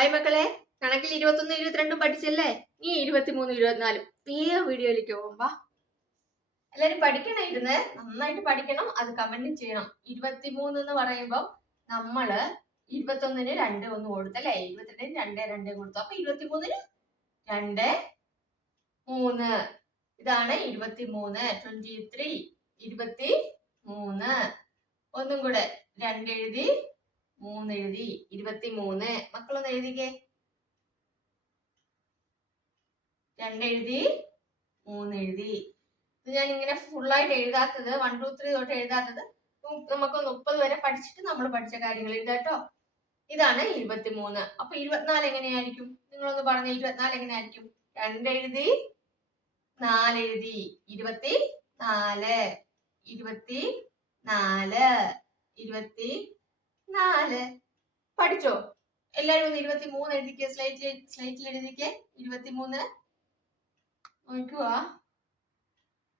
Hi മക്കളെ, കണക്കിൽ 21, 22 പഠിച്ചല്ലേ? ഈ 23, 24 വേഗം വീഡിയോയിലേക്ക് പോകുമ്പോ എല്ലാരും പഠിക്കണം. ഇരുന്ന് നന്നായിട്ട് പഠിക്കണം. അത് കമന്റ് ചെയ്യണം. 23 എന്ന് പറയുമ്പോൾ നമ്മള് 21-ന് 2 ഒന്ന് കൊടുത്തല്ലേ? 22-ന് 2 2 കൊടുത്തു. അപ്പൊ 23-ന് 2 3. ഇതാണ് 23. 23 23. ഒന്നും കൂടെ 2 എഴുതി 3 എഴുതി 23. മക്കളൊന്ന് എഴുതിക്കേ. 2 എഴുതി 3 എഴുതി. ഇത് ഞാൻ ഇങ്ങനെ ഫുള്ളായിട്ട് എഴുതാത്തത് 1 2 3 തൊട്ട് എഴുതാത്തത് നമുക്ക് 30 വരെ പഠിച്ചിട്ട് നമ്മൾ പഠിച്ച കാര്യങ്ങൾ എഴുതാട്ടോ. ഇതാണ് 23. അപ്പൊ 24 എങ്ങനെയായിരിക്കും? നിങ്ങളൊന്ന് പറഞ്ഞ 24 എങ്ങനെയായിരിക്കും? 2 എഴുതി 4 എഴുതി 24 24 24. പഠിച്ചോ? എല്ലാരും ഒന്ന് 23 എഴുതിക്കേ. സ്ലൈറ്റിൽ എഴുതിക്കേ. 23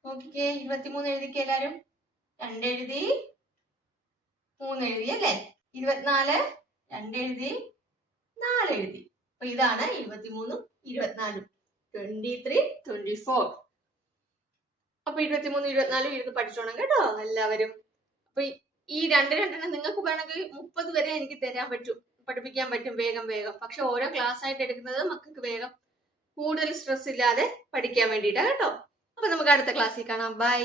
നോക്കിക്കേ. 23 എഴുതിക്കേ എല്ലാരും. 2 എഴുതി 3 എഴുതി അല്ലേ? 24 2 എഴുതി 4 എഴുതി. അപ്പൊ ഇതാണ് 23 24. 23 24. അപ്പൊ 23 24 ഇരുന്ന് പഠിച്ചോണം കേട്ടോ എല്ലാവരും. അപ്പൊ ഈ 2 2 നിങ്ങൾക്ക് വേണമെങ്കിൽ 30 വരെ എനിക്ക് തരാൻ പറ്റും, പഠിപ്പിക്കാൻ പറ്റും വേഗം. പക്ഷെ ഓരോ ക്ലാസ് ആയിട്ട് എടുക്കുന്നത് മക്കൾക്ക് വേഗം കൂടുതൽ സ്ട്രെസ് ഇല്ലാതെ പഠിക്കാൻ വേണ്ടിയിട്ടാണ് കേട്ടോ. അപ്പൊ നമുക്ക് അടുത്ത ക്ലാസ്സിൽ കാണാം. ബൈ.